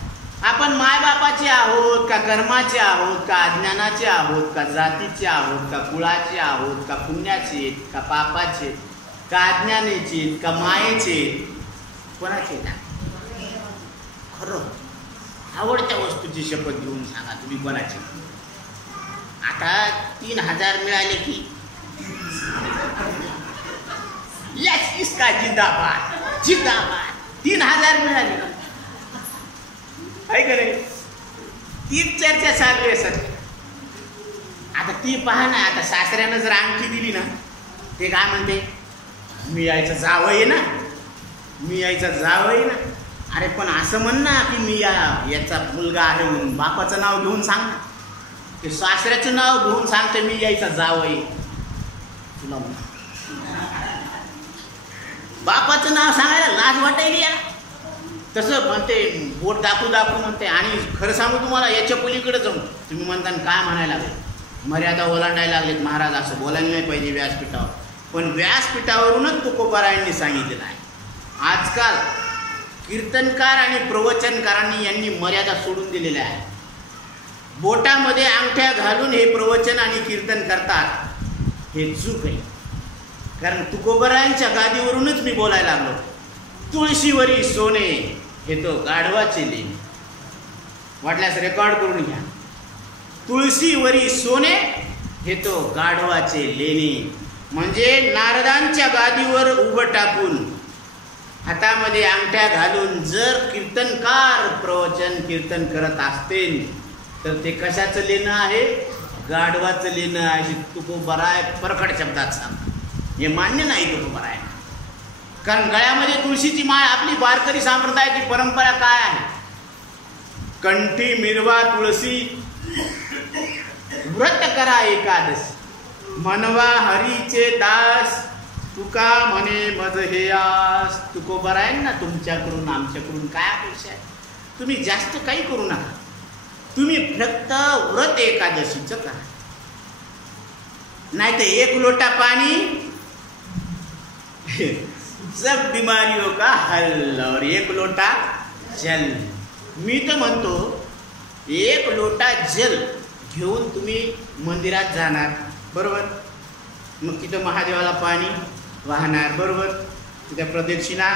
आपण मायबापाचे आहोत का कर्माचे आहोत का अज्ञानाचे आहोत का जातीचे आहोत का कुळाचे आहोत का पुण्याचे का पापाचे का अज्ञानाचे का मायेचे? कोणाचे ना? खरं आवडत्या वस्तूची शपथ घेऊन सांगा तुम्ही कोणाचे? आता 3000 मिळाले की यस इसका जिंदाबाद जिंदाबाद. 3000 मिळाले आहे का नाही? तीच चर्चा चालू आहे सध्या. आता ती पहा ना, आता सासऱ्यानं जर अंगठी दिली ना, ते काय म्हणते, मी यायचं जावं आहे ना, मी यायचं जावं आहे ना. अरे पण असं म्हण ना की मी याचा मुलगा आहे म्हणून, बापाचं नाव घेऊन सांग ना. ते सासऱ्याचं नाव घेऊन सांगते मी यायचा जावं आहे. तुला बापाचं नाव सांगायला लाज वाटायली या. तसं म्हणते, बोट दाखवू दाखवू म्हणते. आणि खरं सांगू तुम्हाला, याच्या पलीकडे जाऊन तुम्ही म्हणता काय म्हणायला लागले, मर्यादा ओलांडायला लागलेत महाराज, असं बोलायला नाही पाहिजे व्यासपीठावर. पण व्यासपीठावरूनच तुकोबारायांनी सांगितलेलं आहे. आजकाल कीर्तनकार आणि प्रवचनकारांनी यांनी मर्यादा सोडून दिलेल्या आहे. बोटामध्ये अंगठ्या घालून हे प्रवचन आणि कीर्तन करतात, हे चूक आहे. कारण तुकोबारायांच्या गादीवरूनच मी बोलायला लागलो. तुळशीवरी सोने हे तो गाढवाचे लेणे. वाटल्यास रेकॉर्ड करून घ्या. तुळशीवरी सोने हे तो गाढवाचे लेणे. म्हणजे नारदांच्या गादीवर उभं टाकून हातामध्ये अंगठ्या घालून जर कीर्तनकार प्रवचन कीर्तन करत असतील तर ते कशाचं लेणं आहे? गाढवाचं लेणं आहे. तुकोबाराय परखड शब्दात सांगतात. हे मान्य नाही तुकोबाराय. कारण गळ्यामध्ये तुळशीची माळ आपली वारकरी संप्रदायाची परंपरा काय आहे? कंठी मिरवा तुळशी, व्रत करा एकादशी, मनवा हरीचे दास, तुका म्हणे मज हे आस. तुकोबाराय ना, तुमच्याकडून आमच्याकडून काय अपेक्षा आहे? तुम्ही जास्त काही करू नका. तुम्ही फक्त व्रत एकादशीचं करा. नाही तर एक लोटा पाणी सब बीमारियों का हल और एक लोटा जल. मी तर म्हणतो, एक लोटा जल घेऊन तुम्ही मंदिरात जाणार, बरोबर? मग तिथं महादेवाला पाणी वाहणार, बरोबर? तिथं प्रदक्षिणा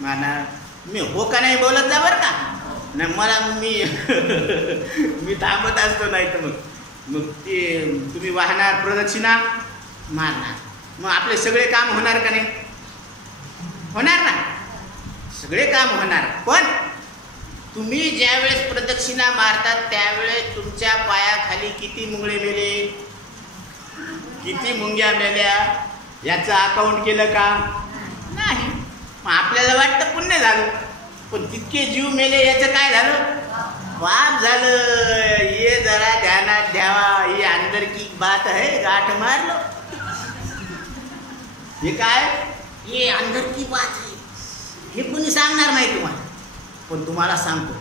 मारणार. मी हो का नाही बोलत जा बरं का. नाही मला मी थांबत असतो. नाही तर मग ते तुम्ही वाहणार, प्रदक्षिणा मारणार. मग आपले सगळे काम होणार का नाही? होणार ना, सगळे काम होणार. पण तुम्ही ज्यावेळेस प्रदक्षिणा मारतात त्यावेळेस तुमच्या पायाखाली किती मुंगळे मेले, किती मुंग्या मेल्या, याचं अकाउंट केलं का? नाही. मग आपल्याला वाटतं पुण्य झालं, पण तितके जीव मेले याचं काय झालं? पाप झालं. ये जरा ध्यानात द्यावा, ही अंदर की बात आहे, गाठ मारलो. हे काय? ये अंदर की बात आहे. हे कोणी सांगणार नाही तुम्हाला. पण तुम्हाला सांगतो,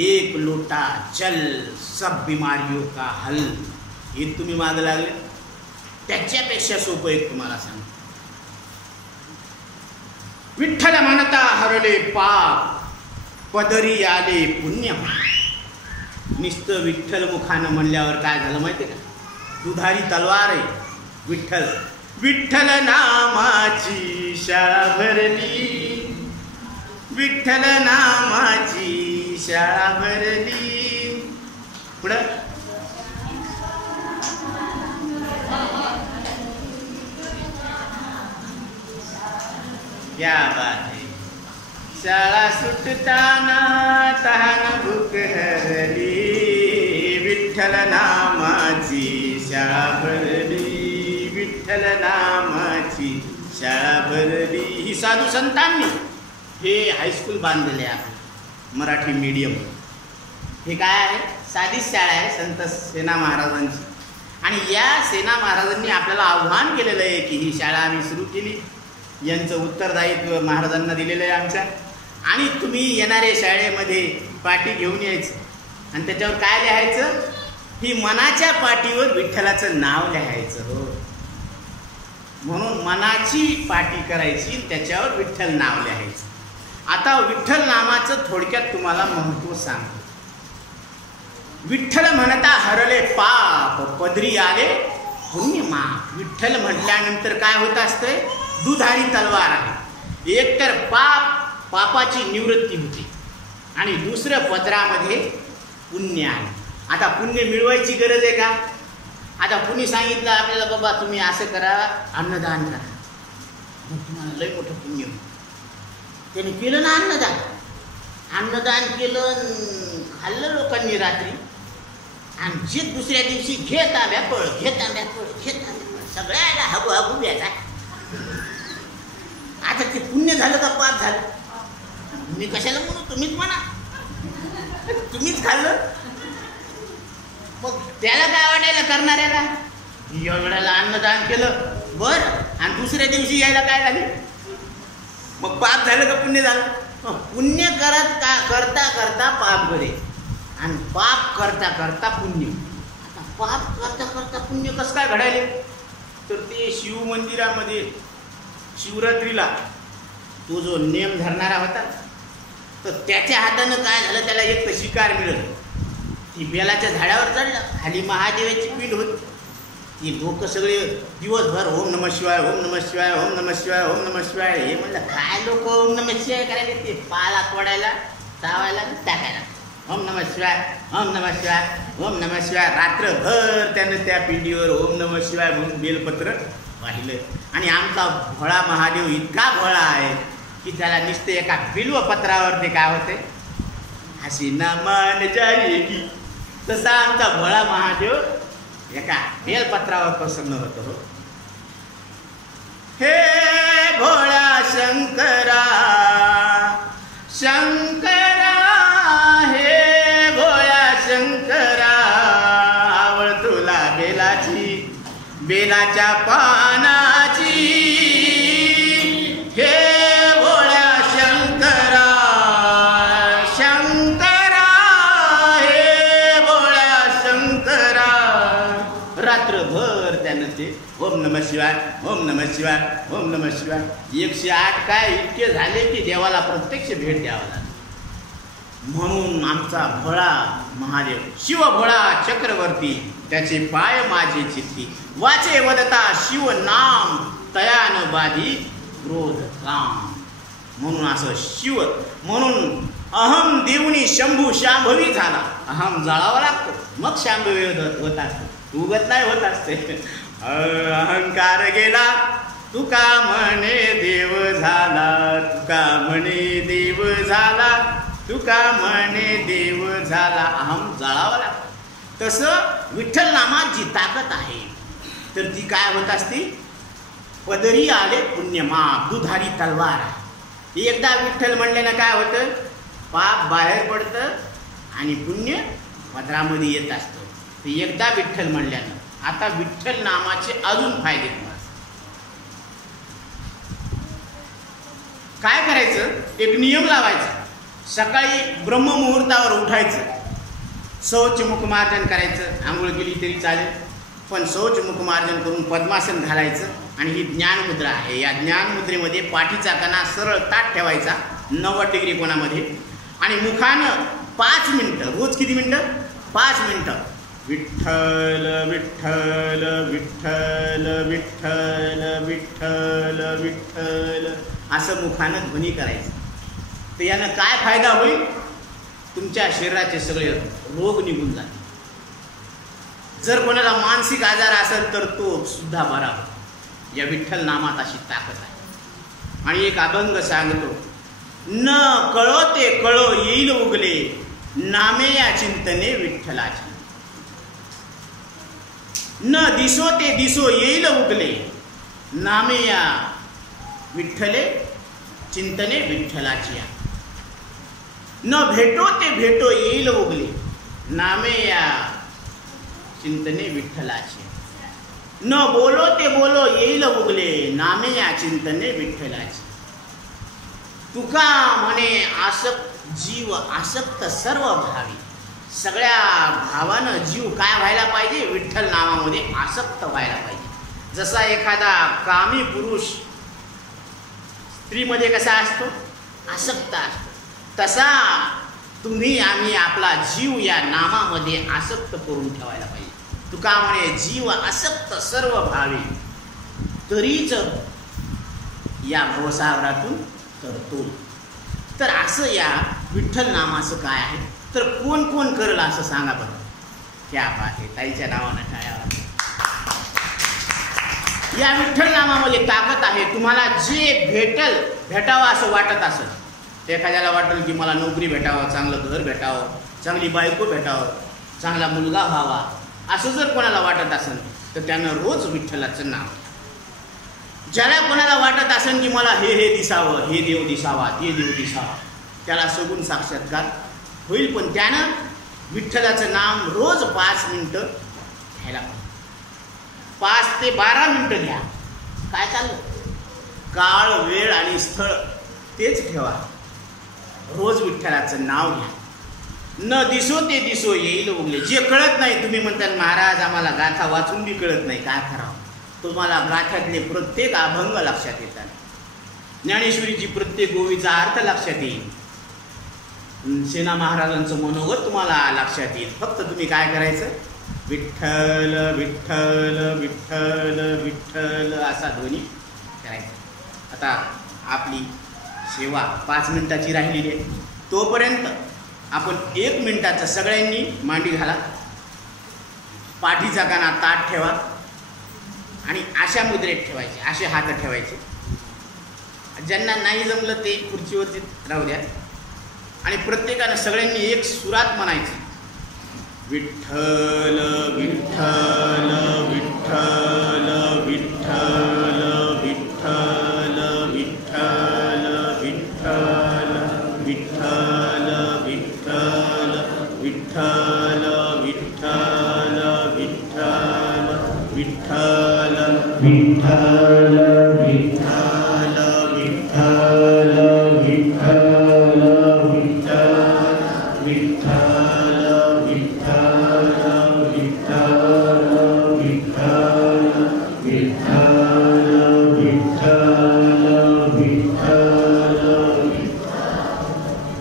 एक लोटा जल सब बीमारियों का हल. हे तुम्ही मागं लागले, त्याच्यापेक्षा सोपं एक तुम्हाला सांगतो. विठ्ठल म्हणता हरले पाप, पदरी आले पुण्य. नुसतं विठ्ठल मुखानं म्हणल्यावर काय झालं माहिती का? दुधारी तलवार आहे विठ्ठल. विठ्ठल नामाची शाळा भरली, विठ्ठल नामाची शाळा भरली. पुढं क्या बात है. शाळा सुटताना तहान भूक हरली, विठ्ठल नामाची शाळा भरली, विठ्ठल नामाची शाळा भरली. ही साधू संतांनी हे हायस्कूल बांधलेले आहे, मराठी मीडियम. हे काय आहे? साधीच शाळा आहे संत सेना महाराजांची. आणि या सेना महाराजांनी आपल्याला आव्हान केलेलं आहे की ही शाळा आम्ही सुरू केली, यांचं उत्तरदायित्व महाराजांना दिलेलं आहे आमच्या. आणि तुम्ही येणाऱ्या शाळेमध्ये पाटी घेऊन यायचं आणि त्याच्यावर काय लिहायचं? ही मनाच्या पाटीवर विठ्ठलाचं नाव लिहायचं. हो, म्हणून मनाची पाटी करायची, त्याच्यावर विठ्ठल नाव लिहायचं. आता विठ्ठल नामाचं थोडक्यात तुम्हाला महत्त्व सांगतो. विठ्ठल म्हणता हरले पाप, पदरी आले पुण्य माप. विठ्ठल म्हटल्यानंतर काय होत असतंय? दुधारी तलवार आहे. एक तर पापाची निवृत्ती होते आणि दुसरं पदरामध्ये पुण्य आहे. आता पुण्य मिळवायची गरज आहे का? आता कुणी सांगितलं आपल्याला, बाबा तुम्ही असं करा, अन्नदान करा, मग तुम्हाला लय मोठं पुण्य होईल. त्याने केलं ना अन्नदान, अन्नदान केलं, खाल्लं लोकांनी रात्री, आणि जे दुसऱ्या दिवशी घे तांब्या पळ, घे तांब्या पळ, घे तांब्या पळ, सगळ्याला हबू हबू द्यायचा. आता ते पुण्य झालं का पाप झालं? मी कशाला म्हणू, तुम्हीच म्हणा, तुम्हीच खाल्लं. मग त्याला काय वाटायला करणाऱ्याला? एवढ्याला अन्नदान केलं बरं, आणि दुसऱ्या दिवशी यायला काय झाले? मग पाप झालं का पुण्य झालं? पुण्य करता करता पाप घडे, आणि पाप करता करता पुण्य. आता पाप करता करता पुण्य कसं काय घडायले? तर ते शिव मंदिरामध्ये शिवरात्रीला तो जो नेम धरणारा होता, तर त्याच्या हातानं काय झालं, त्याला एक शिकार मिळालं. ती बेलाच्या झाडावर चढला, खाली महादेवाची पिंड होती. ती लोक सगळे दिवसभर ओम नमः शिवाय, ओम नमः शिवाय, ओम नमः शिवाय, ओम नमः शिवाय. हे म्हणलं काय लोक ओम नमः शिवाय करायला, ते पाला तोडायला, चावायला, टाकायला, ओम नमः शिवाय, ओम नमः शिवाय, ओम नमः शिवाय. रात्रभर त्यानं त्या पिंडीवर ओम नमः शिवाय म्हणून बेलपत्र वाहिलं. आणि आमचा भोळा महादेव इतका भोळा आहे की त्याला नुसते एका बिल्वपत्रावर ते काय होते, हसीना मान जाएगी, तसा आमचा भोळा महादेव एका बेलपत्रावर प्रसन्न होतो. हो, हे भोळा शंकरा, शंकरा, हे भोळा शंकरा, आवड तुला बेलाची, बेलाच्या पानाची. हे भोळा शंकरा, शंकरा, हे भोळा शंकरा. रात्रभर त्यानं ते ओम नमः शिवाय, ओम नमः शिवाय, ओम नमः शिवाय 108 काय इतके झाले की देवाला प्रत्यक्ष भेट द्यावा लागला. म्हणून आमचा भोळा महादेव शिव भोळा चक्रवर्ती, त्याचे पाय माझे चित्ती, वाचे वदता शिव नाम, तयान बाधी क्रोध काम. म्हणून असं शिव, म्हणून अहम देवनी शंभू शांभवी झाला. अहम जाळावा लागतो, मग शांभवी होत असतो, उगत नाही होत असते. अहंकार गेला, तुका म्हणे देव झाला, तुका म्हणे देव झाला, तुका म्हणे देव झाला. अहम जाळावा लागतो. तसं विठ्ठल नामात जी ताकद आहे, तर ती काय होत असती? पदरी आले पुण्यमाप, दुधारी तलवार. एकदा विठ्ठल म्हणल्यानं काय होतं? पाप बाहेर पडतं आणि पुण्य पदरामध्ये येत असतं. ते एकदा विठ्ठल म्हणल्यानं. आता विठ्ठल नामाचे अजून फायदे. काय करायचं? एक नियम लावायचा. सकाळी ब्रह्ममुहूर्तावर उठायचं, शौच मुखमार्जन करायचं. आंघोळ केली तरी चालेल, पण शौच मुखमार्जन करून पद्मासन घालायचं. आणि ही ज्ञानमुद्रा आहे. या ज्ञानमुद्रेमध्ये पाठीचा कणा सरळ ताठ ठेवायचा 90 डिग्री कोणामध्ये, आणि मुखानं 5 मिनिटं, रोज किती मिनिटं? 5 मिनिटं विठ्ठल विठ्ठल विठ्ठल विठ्ठल विठ्ठल विठ्ठल असं मुखानं ध्वनी करायचं. तर यानं काय फायदा होईल? तुमच्या शरीराचे सगळे रोग निघून जातील. जर कोणाला मानसिक आजार असेल तर तो सुद्धा बरा होतो. या विठ्ठल नामात अशी ताकद आहे. आणि एक अभंग सांगतो, न कळो ते कळो येईल उगले, नामे या चिंतने विठ्ठलाचे. न दिसो ते दिसो येईल उगले, नामे या विठ्ठले चिंतने विठ्ठलाची. न भेटो ते भेटो येईल उगले, नामे या चिंतने विठ्ठलाची. न बोलो ते बोलो येईल उगले, नामे या चिंतने विठ्ठलाची. तुका म्हणे आसक्त जीव आसक्त सर्व भावी. सगळ्या भावानं जीव काय व्हायला पाहिजे? विठ्ठल नामामध्ये आसक्त व्हायला पाहिजे. जसा एखादा कामी पुरुष स्त्रीमध्ये कसा असतो? आसक्त असतो. तसा तुम्ही आम्ही आपला जीव या नामामध्ये आसक्त करून ठेवायला पाहिजे. तुका म्हणे जीव आसक्त सर्व भावी, तरीच या भवसागरातून तरतो. तर असं या विठ्ठल नामाचं काय आहे? तर कोण कोण करेल असं सांगा बरं. क्या बात आहे, ताईच्या नावानं टाळ्या. या विठ्ठल नामामध्ये ताकद आहे. तुम्हाला जे भेटावं असं वाटत असेल एखाद्याला वाटेल की मला नोकरी भेटावं, चांगलं घर भेटावं, चांगली बायको भेटावं, चांगला मुलगा व्हावा, असं जर कोणाला वाटत असेल तर त्यानं रोज विठ्ठलाचं नाव. ज्याला कोणाला वाटत असेल की मला हे दिसावं, हे देव दिसावा, ते देव दिसावा, त्याला सगुण साक्षात्कार होईल. पण त्यानं विठ्ठलाचं नाम रोज 5 मिनिटं घ्यायला पाहिजे. 5 ते 12 मिनिटं घ्या. काय चाललं, काळ, वेळ आणि स्थळ तेच ठेवा. रोज विठ्ठलाचं नाव घ्या. न दिसो ते दिसो येईल उगले. जे कळत नाही, तुम्ही म्हणतात महाराज आम्हाला गाथा वाचून बी कळत नाही, काय करावं? तुम्हाला गाथ्यातले प्रत्येक अभंग लक्षात येतात. ज्ञानेश्वरीची प्रत्येक ओवीचा अर्थ लक्षात येईल. सेना महाराजांचं मनोगत तुम्हाला लक्षात येईल. फक्त तुम्ही काय करायचं, विठ्ठल विठ्ठल विठ्ठल विठ्ठल असा ध्वनी करायचा. आता आपली सेवा 5 मिनिटाची राहिलेली आहे. तोपर्यंत आपण 1 मिनिटाचं सगळ्यांनी मांडी घाला, पाठीचा काना ताट ठेवा आणि अशा मुद्रेत ठेवायचे, असे हात ठेवायचे. ज्यांना नाही जमलं ते खुर्चीवरती राहू द्या. आणि प्रत्येकानं सगळ्यांनी एक सुरात म्हणायचं, विठ्ठल विठ्ठल विठ्ठल विठ्ठल विठ्ठल विठ्ठल विठ्ठल विठ्ठल विठ्ठल विठ्ठल विठ्ठल विठ्ठल विठ्ठल विठ्ठल विठ्ठल विठ्ठल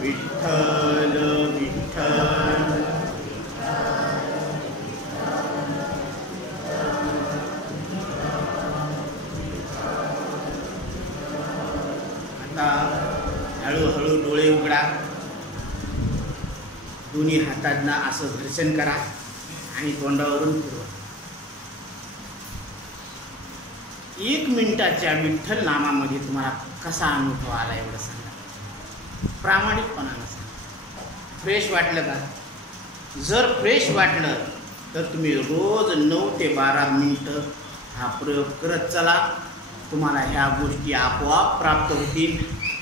विठ्ठल हळूहळू डोळे उघडा. दोन्ही हातांना असं दर्शन करा आणि तोंडावरून फिरवा. 1 मिनिटाच्या विठ्ठल नामामध्ये तुम्हाला कसा अनुभव आला एवढं सांगा. प्रामाणिकपणानं सांगा. फ्रेश वाटलं का? जर फ्रेश वाटलं तर तुम्ही रोज 9 ते 12 मिनिटं हा प्रयोग करत चला. तुम्हाला ह्या गोष्टी आपोआप प्राप्त होतील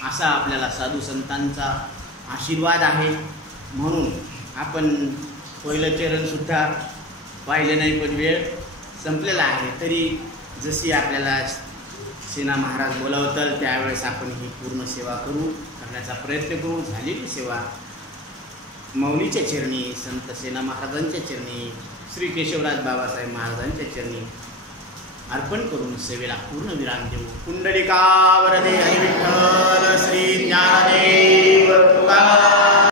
असा आपल्याला साधू संतांचा आशीर्वाद आहे. म्हणून आपण पहिलं चरणसुद्धा पाहिलं नाही, पण वेळ संपलेला आहे. तरी जशी आपल्याला सेना महाराज बोलावतात त्यावेळेस आपण ही पूर्ण सेवा करण्याचा प्रयत्न करू. झालेली सेवा मौलीच्या चरणी, संत सेना महाराजांच्या चरणी, श्री केशवराज बाबासाहेब महाराजांच्या चरणी अर्पण करून सेवेला पूर्ण विराम देऊ. कुंडलिका वरदे.